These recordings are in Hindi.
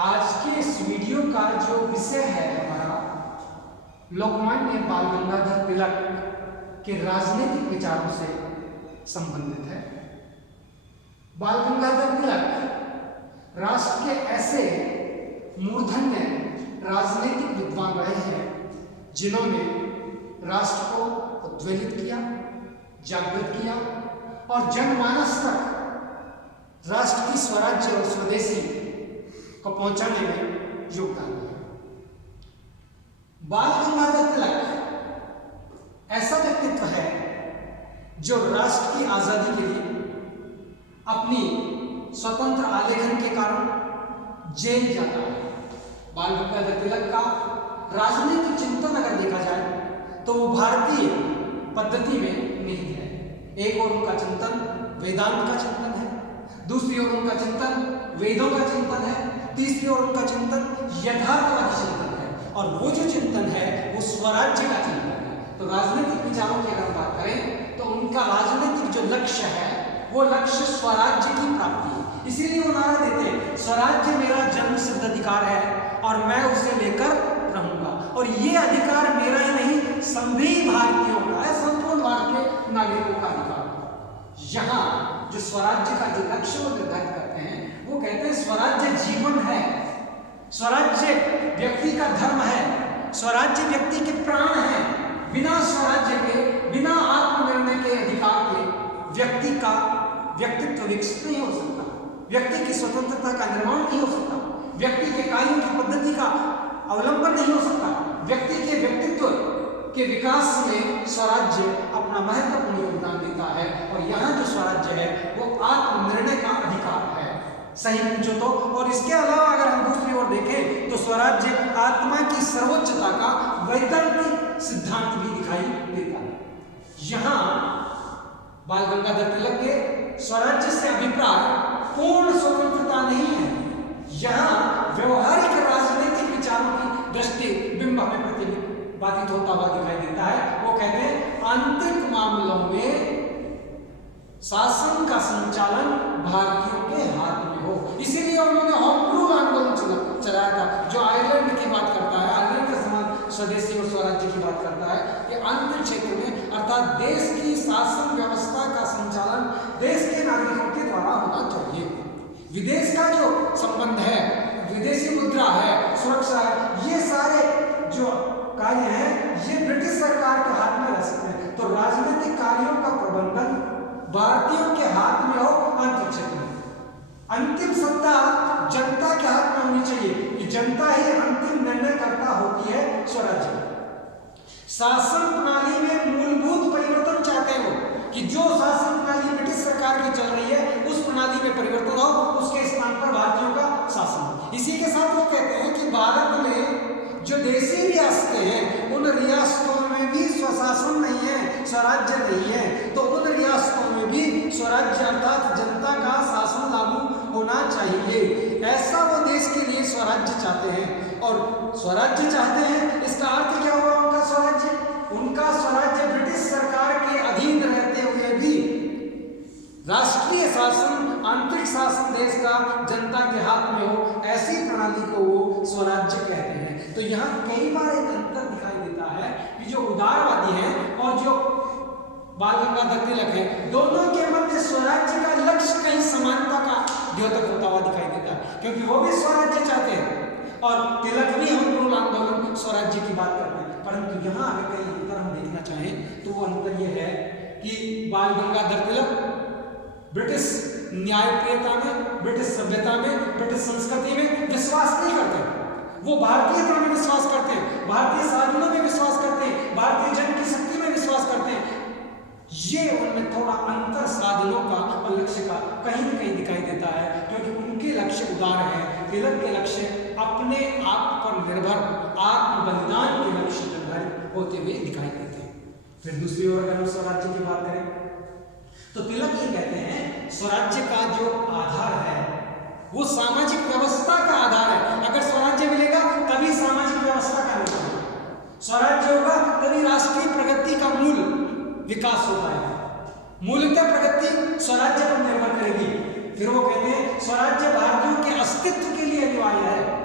आज के इस वीडियो का जो विषय है हमारा लोकमान्य बाल गंगाधर तिलक के राजनीतिक विचारों से संबंधित है। बाल गंगाधर तिलक राष्ट्र के ऐसे मूर्धन्य राजनीतिक विद्वान रहे हैं जिन्होंने राष्ट्र को उद्वेलित किया, जागृत किया और जनमानस तक राष्ट्र की स्वराज्य और स्वदेशी को पहुंचाने में योगदान दिया। बाल गंगाधर तिलक ऐसा व्यक्तित्व है जो राष्ट्र की आजादी के लिए अपनी स्वतंत्र आलेखन के कारण जेल जाता है। बाल गंगाधर तिलक का राजनीतिक चिंतन अगर देखा जाए तो वो भारतीय पद्धति में नहीं है। एक ओर उनका चिंतन वेदांत का चिंतन है, दूसरी ओर उनका चिंतन वेदों का चिंतन है, तीसरी ओर उनका चिंतन यथार्थवादी चिंतन है और वो जो चिंतन है वो स्वराज्य का चिंतन है। तो राजनीतिक विचारों की अगर बात करें तो उनका राजनीतिक जो लक्ष्य है वो लक्ष्य स्वराज्य की प्राप्ति है। इसीलिए वो नारा देते हैं स्वराज्य मेरा जन्म सिद्ध अधिकार है और मैं उसे लेकर रहूंगा और ये अधिकार मेरा ही नहीं सभी भारतीयों का है, संपूर्ण भारतीय नागरिकों का अधिकार। यहाँ जो स्वराज्य का जो लक्ष्य वो निर्धारित करते हैं वो कहते हैं स्वराज्य जीवन है, स्वराज्य व्यक्ति का धर्म है, स्वराज्य व्यक्ति के प्राण है। बिना स्वराज्य के, बिना आत्मनिर्णय के अधिकार के व्यक्ति का व्यक्तित्व विकसित नहीं हो सकता, व्यक्ति की स्वतंत्रता का निर्माण नहीं हो सकता, व्यक्ति के कार्यों की पद्धति का अवलंबन नहीं हो सकता। व्यक्ति के व्यक्तित्व के विकास में स्वराज्य अपना महत्वपूर्ण योगदान देता है और यहाँ जो स्वराज्य है वो आत्मनिर्णय का अधिकार है, सही पूछो तो। और इसके अलावा अगर हम दूसरी ओर देखें तो स्वराज्य आत्मा की सर्वोच्चता का वैकल्पिक सिद्धांत भी दिखाई देता है। यहाँ बाल गंगाधर तिलक के स्वराज्य से अभिप्राय पूर्ण स्वतंत्रता नहीं है, यहाँ व्यवहारिक राजनीतिक विचारों की दृष्टि बिंब में प्रतिपादित होता हुआ दिखाई देता है। वो कहते हैं आंतरिक मामलों में शासन का संचालन भारतीयों के हाथ में हो। इसीलिए उन्होंने होम रूल आंदोलन चलाया था जो आयरलैंड की बात करता है, आयरलैंड का समाज स्वदेशी और स्वराज्य की बात करता है कि आंतरिक क्षेत्र में अर्थात देश की शासन व्यवस्था का संचालन देश के नागरिकों के द्वारा होना चाहिए। विदेश का जो संबंध है, विदेशी मुद्रा है, सुरक्षा है, ये सारे जो कार्य हैं ये ब्रिटिश सरकार के हाथ में रह सकते हैं। तो राजनीतिक कार्यों का प्रबंधन भारतीयों के हाथ में हो, आंतरिक क्षेत्र में अंतिम सत्ता जनता के हाथ में होनी चाहिए कि जनता ही अंतिम निर्णय करता होती है। स्वराज्य शासन प्रणाली में मूलभूत परिवर्तन चाहते हो कि जो शासन प्रणाली ब्रिटिश सरकार की चल रही है उस प्रणाली में परिवर्तन हो, उसके स्थान पर भारतीयों का शासन हो। इसी के साथ वो कहते हैं कि भारत में जो देशी रियासतें हैं उन रियासतों में भी स्वशासन नहीं है, स्वराज्य नहीं है, तो उन रियासतों में भी स्वराज्य अर्थात जनता का शासन लागू होना चाहिए। ऐसा वो देश के लिए स्वराज्य चाहते हैं और स्वराज्य चाहते हैं। इसका अर्थ क्या हुआ उनका स्वराज्य? उनका स्वराज्य ब्रिटिश सरकार के अधीन रहते हुए भी राष्ट्रीय शासन, आंतरिक शासन देश का जनता के हाथ में हो, ऐसी प्रणाली को वो स्वराज्य कहते हैं। तो यहाँ कई बार एक अंतर दिखाई देता है कि जो उदारवादी हैं और जो बाल गंगाधर तिलक है दोनों के मध्य स्वराज्य का लक्ष्य कहीं समानता का द्योतक होता हुआ दिखाई देता है, क्योंकि वो भी स्वराज्य चाहते हैं और तिलक भी होम रूल आंदोलन स्वराज्य की बात करते हैं। परंतु यहाँ अगर कहीं अंतर हम देखना चाहें तो वो अंतर यह है कि बाल गंगाधर तिलक ब्रिटिश न्यायप्रियता में, ब्रिटिश सभ्यता में, ब्रिटिश संस्कृति में विश्वास नहीं करते। वो भारतीयता में विश्वास करते हैं, भारतीय साधनों में विश्वास करते हैं, भारतीय जन की शक्ति में विश्वास करते हैं। ये उनमें थोड़ा अंतर साधनों का और लक्ष्य का कहीं न कहीं दिखाई देता है, क्योंकि उनके लक्ष्य उदार है, तिलक के लक्ष्य अपने आप पर निर्भर आत्म बलिदान के लक्ष्य निर्धारित होते हुए दिखाई देते हैं। फिर दूसरी ओर अगर हम स्वराज्य की बात करें तो तिलक ये कहते हैं स्वराज्य का जो आधार है वो सामाजिक व्यवस्था का आधार है। अगर स्वराज्य मिलेगा तभी सामाजिक व्यवस्था का निर्माण होगा, स्वराज्य होगा तभी राष्ट्रीय प्रगति का मूल विकास हो पाएगा। मूलतः प्रगति स्वराज्य पर निर्भर करेगी। फिर वो कहते हैं स्वराज्य भारतीयों के अस्तित्व के लिए अनिवार्य है।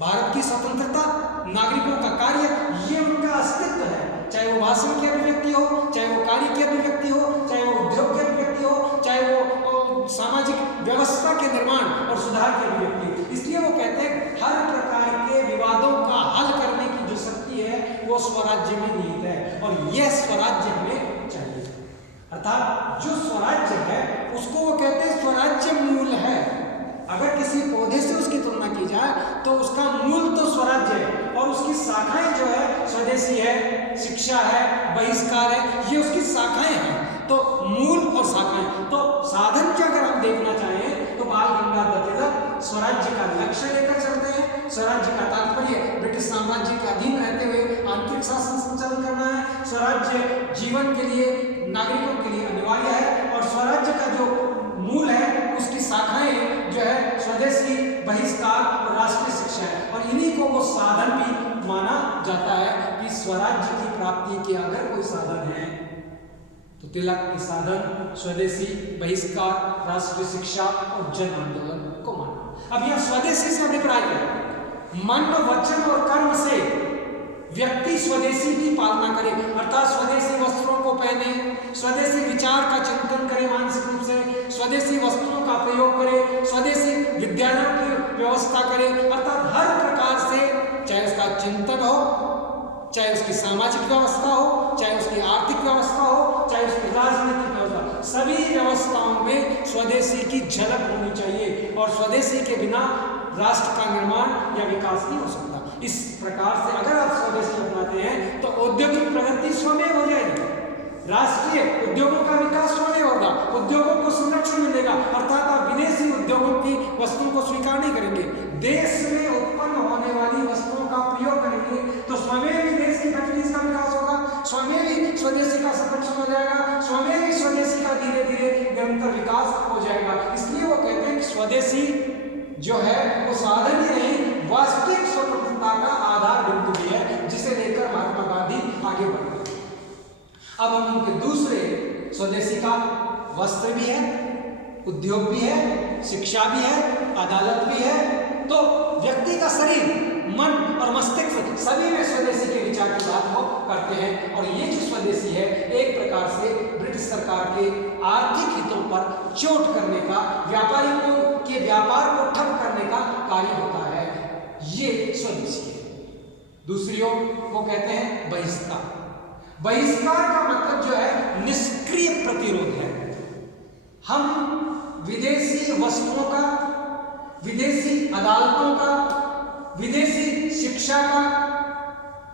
भारत की स्वतंत्रता, नागरिकों का कार्य, ये उनका अस्तित्व है। चाहे वो भाषण की अभिव्यक्ति हो, चाहे वो कार्य की अभिव्यक्ति हो, चाहे वो उद्योग की अभिव्यक्ति हो, चाहे वो सामाजिक व्यवस्था के निर्माण और सुधार की अभिव्यक्ति हो। इसलिए वो कहते हैं हर प्रकार के विवादों का हल करने की जो शक्ति है वो स्वराज्य में निहित है, और यह स्वराज्य हमें चाहिए। अर्थात जो स्वराज्य है उसको वो कहते हैं स्वराज्य मूल है। अगर किसी पौधे से उसकी तुलना की जाए तो उसका मूल तो स्वराज्य है, और उसकी शाखाएं जो है स्वदेशी है, शिक्षा है, बहिष्कार है, ये उसकी शाखाएं हैं। तो मूल और शाखाएं, तो साधन क्या अगर हम देखना चाहें तो बाल गंगाधर तिलक स्वराज्य का लक्ष्य लेकर चलते हैं। स्वराज्य का तात्पर्य ब्रिटिश साम्राज्य के अधीन रहते हुए आंतरिक शासन संचालन करना है। स्वराज्य जीवन के लिए, नागरिकों के लिए अनिवार्य है, और स्वराज्य का जो मूल है उसकी शाखाएं जो है स्वदेशी, बहिष्कार और राष्ट्रीय शिक्षा है, और इन्हीं को वो साधन भी माना जाता है कि स्वराज्य की प्राप्ति के अगर कोई साधन है तो तिलक के साधन स्वदेशी, बहिष्कार, राष्ट्रीय शिक्षा और जन आंदोलन को माना। अब यह स्वदेशी से अभिप्राय है मन, वचन और कर्म से व्यक्ति स्वदेशी की पालना करे, अर्थात स्वदेशी वस्त्रों को पहने, स्वदेशी विचार का चिंतन करे, मानसिक रूप से स्वदेशी वस्तुओं का प्रयोग करे, स्वदेशी विद्यालयों की व्यवस्था करे, अर्थात हर प्रकार से, चाहे उसका चिंतन हो, चाहे उसकी सामाजिक व्यवस्था हो, चाहे उसकी आर्थिक व्यवस्था हो, चाहे उसकी राजनीतिक व्यवस्था, सभी व्यवस्थाओं में स्वदेशी की झलक होनी चाहिए, और स्वदेशी के बिना राष्ट्र का निर्माण या विकास नहीं हो सकता। इस प्रकार से अगर आप स्वदेशी अपनाते हैं तो औद्योगिक प्रगति स्वयं हो जाएगी, राष्ट्रीय उद्योगों का विकास स्वयं होगा, उद्योगों को संरक्षण मिलेगा, अर्थात आप विदेशी उद्योगों की वस्तुओं को स्वीकार नहीं करेंगे, देश में उत्पन्न होने वाली वस्तुओं का प्रयोग करेंगे, तो स्वयं ही देश की फैक्ट्रीज का विकास होगा, स्वयं ही स्वदेशी का संरक्षण हो जाएगा, स्वयं ही स्वदेशी का धीरे धीरे निरंतर विकास हो जाएगा। इसलिए वो कहते हैं कि स्वदेशी जो है वो साधन ही नहीं, वास्तविक स्वतंत्रता का आधार बिंदु भी है, जिसे लेकर महात्मा गांधी आगे बढ़ गए। अब हम उनके दूसरे स्वदेशी का वस्त्र भी है, उद्योग भी है, शिक्षा भी है, अदालत भी है, तो व्यक्ति का शरीर, मन और मस्तिष्क सभी में स्वदेशी के विचार की बात को करते हैं, और ये जो स्वदेशी है एक प्रकार से ब्रिटिश सरकार के आर्थिक हितों पर चोट करने का, व्यापारियों के व्यापार को ठप करने का कार्य होता है, ये स्वदेशी है। दूसरी ओर वो कहते हैं बहिष्कार। बहिष्कार का मतलब जो है निष्क्रिय प्रतिरोध है। हम विदेशी वस्तुओं का, विदेशी अदालतों का, विदेशी शिक्षा का,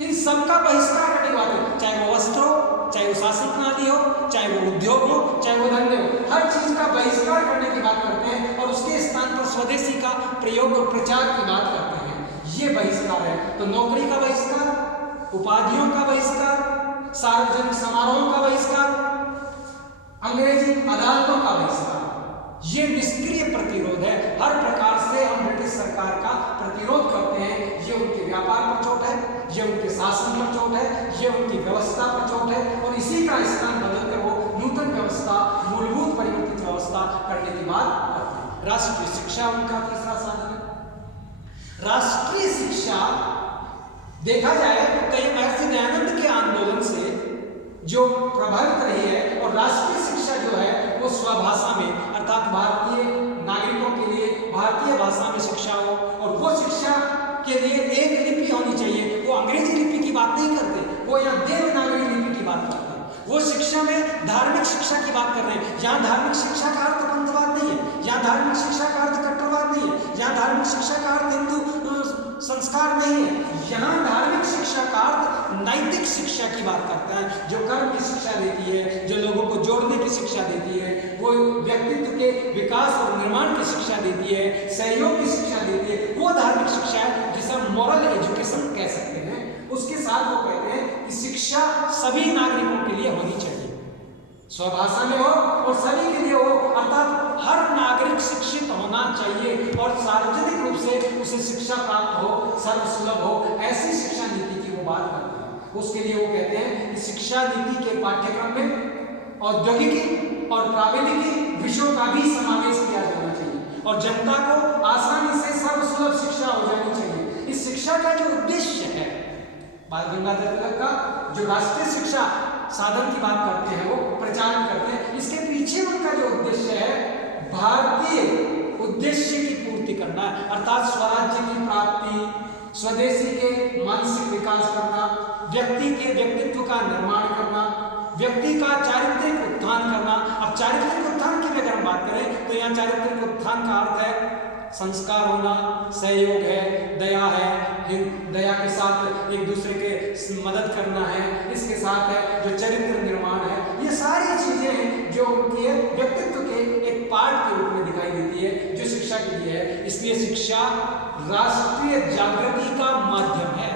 इन सब का बहिष्कार करने की बात है, चाहे वो वस्त्र हो, चाहे वो शासन प्रणाली हो, चाहे वो उद्योग हो, चाहे वो धंधे हो, हर चीज का बहिष्कार करने की बात करते हैं, और उसके स्थान पर स्वदेशी का प्रयोग और प्रचार की बात करते हैं, ये बहिष्कार है। तो नौकरी का बहिष्कार, उपाधियों का बहिष्कार, सार्वजनिक समारोहों का बहिष्कार, अंग्रेजी अदालतों का बहिष्कार, ये निष्क्रिय प्रतिरोध है। हर प्रकार से हम ब्रिटिश सरकार का प्रतिरोध करते हैं, ये उनके व्यापार पर चोट है, ये उनके शासन पर चोट है, ये उनकी व्यवस्था पर चोट है, और इसी का स्थान बदलकर वो नूतन व्यवस्था, मूलभूत परिवर्तित व्यवस्था करने की बात करते हैं। राष्ट्रीय शिक्षा उनका तीसरा साधन है। राष्ट्रीय शिक्षा देखा जाए तो ये महर्षि दयानंद के आंदोलन से जो प्रभावित रही है, और राष्ट्रीय शिक्षा जो है वो स्वभाषा में, अर्थात भारतीय नागरिकों के लिए भारतीय भाषा में शिक्षा हो, और वो शिक्षा के लिए एक लिपि होनी चाहिए। वो अंग्रेजी लिपि की बात नहीं करते, वो यहाँ देवनागरी लिपि की बात करते हैं। वो शिक्षा में धार्मिक शिक्षा की बात कर रहे हैं। यहाँ धार्मिक शिक्षा का अर्थ पंथवाद नहीं है, यहाँ धार्मिक शिक्षा का अर्थ कट्टरवाद नहीं है, यहाँ धार्मिक शिक्षा का अर्थ हिंदू संस्कार नहीं है, यहाँ धार्मिक शिक्षा का अर्थ नैतिक शिक्षा की बात करते हैं, जो कर्म की शिक्षा देती है, जो लोगों को जोड़ने की शिक्षा देती है, वो व्यक्तित्व के विकास और निर्माण की शिक्षा देती है, सहयोग की शिक्षा देती है, वो धार्मिक शिक्षा है जिसे हम मॉरल एजुकेशन कह सकते हैं। उसके साथ वो कहते हैं कि शिक्षा सभी नागरिकों के लिए होनी चाहिए, स्वभाषा में हो और सभी के लिए हो, अर्थात हर नागरिक शिक्षित होना चाहिए, और सार्वजनिक रूप से उसे शिक्षा प्राप्त हो, सर्वसुलभ हो, ऐसी शिक्षा नीति की वो बात करते हैं। उसके लिए वो कहते हैं कि शिक्षा नीति के पाठ्यक्रम में औद्योगिकी और प्राविधिकी विषयों का भी समावेश किया जाना चाहिए, और जनता को आसानी से सर्वसुलभ शिक्षा शिक्षा का जो उद्देश्य है, बाल गंगाधर तिलक का जो राष्ट्रीय शिक्षा साधन की बात करते हैं, वो प्रचार करते हैं, इसके पीछे उनका जो उद्देश्य है भारतीय उद्देश्य की पूर्ति करना, अर्थात स्वराज्य की प्राप्ति, स्वदेशी के मानसिक विकास करना, व्यक्ति के व्यक्तित्व का निर्माण करना, व्यक्ति का चारित्रिक उत्थान करना। अब चारित्रिक उत्थान की अगर हम बात करें तो यहाँ चारित्रिक उत्थान का अर्थ है संस्कार होना, सहयोग है, दया है, दया के साथ एक दूसरे के मदद करना है, इसके साथ है जो चरित्र निर्माण है। ये सारी चीजें हैं जो उनके व्यक्तित्व के एक पार्ट के रूप में दिखाई देती है, जो शिक्षा के लिए है। इसलिए शिक्षा राष्ट्रीय जागृति का माध्यम है।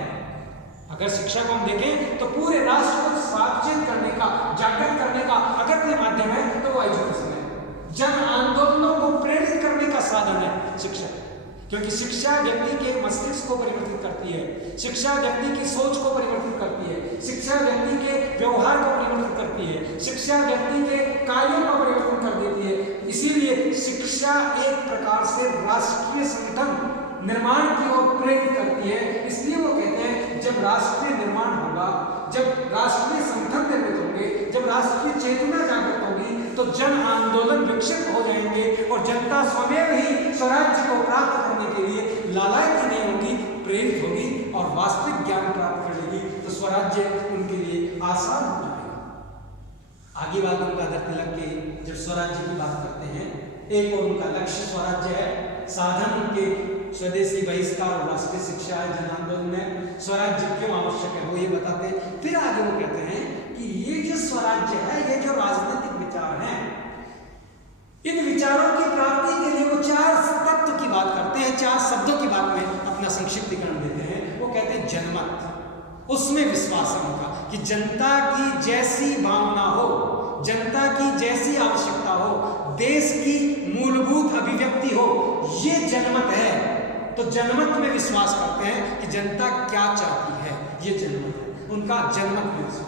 अगर शिक्षा को हम देखें तो पूरे राष्ट्र को साक्षित करने का, जागृत करने का अगर कोई माध्यम है तो वो एजुकेशन है। जन आंदोलनों को प्रेरित करने का साधन है शिक्षा, क्योंकि शिक्षा व्यक्ति के मस्तिष्क को परिवर्तित करती है, शिक्षा व्यक्ति की सोच को परिवर्तित करती है, शिक्षा व्यक्ति के व्यवहार को परिवर्तित करती है, शिक्षा व्यक्ति के कार्यों का परिवर्तन कर देती है। इसीलिए शिक्षा एक प्रकार से राष्ट्रीय संगठन निर्माण की ओर प्रेरित करती है। इसलिए वो कहते हैं जब राष्ट्रीय निर्माण होगा, जब राष्ट्रीय संगठन निर्मित होंगे, जब राष्ट्रीय चेतना जागृत होगी तो जन आंदोलन विकसित हो जाएंगे और जनता स्वयं ही स्वराज्य को प्राप्त करने के लिए लालायित नहीं होगी, प्रेरित होगी और वास्तविक ज्ञान प्राप्त कर लेगी, तो स्वराज्य उनके लिए आसान हो जाएगा। आगे बाल गंगाधर तिलक के जब स्वराज्य की बात करते हैं, एक और उनका लक्ष्य स्वराज्य है, साधन उनके स्वदेशी बहिष्कार और राष्ट्रीय शिक्षा है, जन आंदोलन में स्वराज्य क्यों आवश्यक है वो ये बताते हैं। फिर आगे वो कहते हैं कि ये जो स्वराज्य है, ये जो राजनीतिक विचार है, इन विचारों की प्राप्ति के लिए वो 4 तत्व की बात करते हैं, 4 शब्दों की बात में अपना संक्षिप्तीकरण देते हैं। वो कहते हैं जनमत, उसमें विश्वास है उनका कि जनता की जैसी भावना हो, जनता की जैसी आवश्यकता हो, देश की मूलभूत अभिव्यक्ति हो, ये जनमत है। तो जनमत में विश्वास करते हैं कि जनता क्या चाहती है, ये जनमत है उनका। जनमत में विश्वास,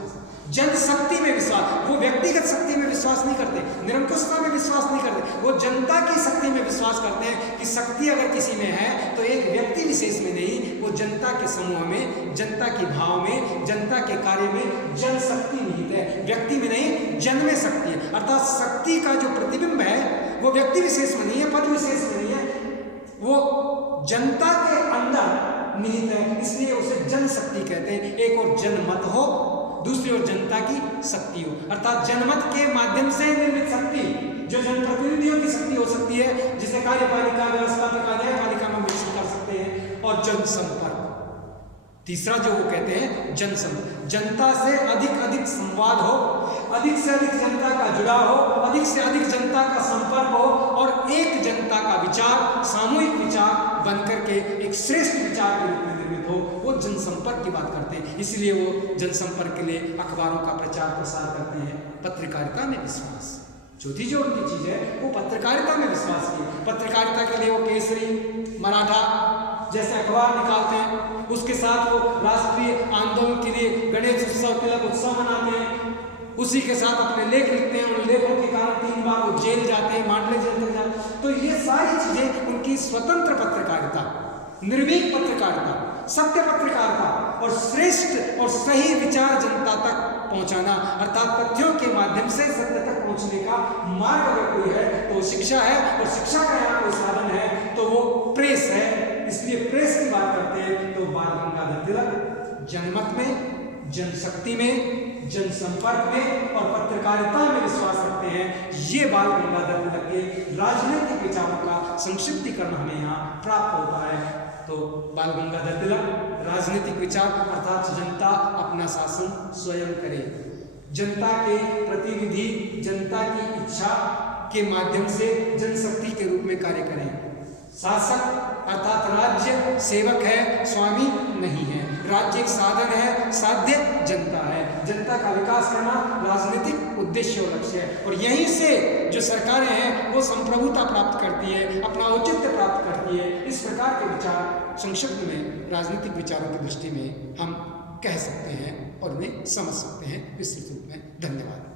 जनशक्ति में विश्वास, वो व्यक्तिगत शक्ति में विश्वास नहीं करते, निरंकुशता में विश्वास नहीं करते, वो जनता की शक्ति में विश्वास करते हैं कि शक्ति अगर किसी में है तो एक व्यक्ति विशेष में नहीं, वो जनता के समूह में, जनता के भाव में, जनता के कार्य में जनशक्ति निहित है, व्यक्ति में नहीं, जन में शक्ति है। अर्थात शक्ति का जो प्रतिबिंब है वो व्यक्ति विशेष में नहीं है, पद विशेष में नहीं है, वो जनता के अंदर निहित है, इसलिए उसे जनशक्ति कहते हैं। एक और जनमत हो, दूसरी ओर जनता की शक्ति हो, अर्थात जनमत के माध्यम से निर्मित शक्ति जो जनप्रतिनिधियों की शक्ति हो सकती है, जिसे कार्यपालिका, व्यवस्थापिका, न्यायपालिका में विकसित कर सकते हैं। और जनसंपर्क, तीसरा जो वो कहते हैं जनसंपर्क, जनता से अधिक संवाद हो, अधिक से अधिक जनता का जुड़ाव हो, अधिक से अधिक जनता का संपर्क हो और एक जनता का विचार सामूहिक विचार बनकर के एक श्रेष्ठ विचार के रूप में निर्मित हो, वो जनसंपर्क की बात करते हैं। इसलिए वो जनसंपर्क के लिए अखबारों का प्रचार प्रसार करते हैं। पत्रकारिता में विश्वास, चौथी जो उनकी चीज है वो पत्रकारिता में विश्वास की। पत्रकारिता के लिए वो केसरी, मराठा जैसे अखबार निकालते हैं, उसके साथ वो राष्ट्रीय आंदोलन के लिए गणेश उत्सव, तिलक उत्सव मनाते हैं, उसी के साथ अपने लेख लिखते हैं। उन लेखों के कारण 3 बार वो जेल जाते हैं, मांडले जेल तक जाते हैं। तो ये सारी चीजें उनकी स्वतंत्र पत्रकारिता, निर्भीक पत्रकारिता, सत्य पत्रकारिता और श्रेष्ठ और सही विचार जनता तक पहुंचाना, अर्थात तथ्यों के माध्यम से सत्य तक पहुंचने का मार्ग अगर कोई है तो शिक्षा है, और शिक्षा का यहाँ कोई साधन है तो वो प्रेस है। इसलिए प्रेस की बात करते हैं तो बाल गंगाधर तिलक जनमत में, जनशक्ति में, जनसंपर्क में और पत्रकारिता में विश्वास रखते हैं। ये बाल गंगाधर तिलक के राजनीतिक विचारों का संक्षिप्तीकरण हमें यहाँ प्राप्त होता है। तो बाल गंगाधर तिलक राजनीतिक विचार अर्थात जनता अपना शासन स्वयं करे, जनता के प्रतिनिधि जनता की इच्छा के माध्यम से जनशक्ति के रूप में कार्य करें। शासक अर्थात राज्य सेवक है, स्वामी नहीं है। राज्य एक साधन है, साध्य जनता है। जनता का विकास करना राजनीतिक उद्देश्य और लक्ष्य है। और यहीं से जो सरकारें हैं वो संप्रभुता प्राप्त करती है, अपना औचित्य प्राप्त करती है। इस प्रकार के विचार संक्षिप्त में राजनीतिक विचारों की दृष्टि में हम कह सकते हैं और उन्हें समझ सकते हैं विस्तृत रूप में। धन्यवाद।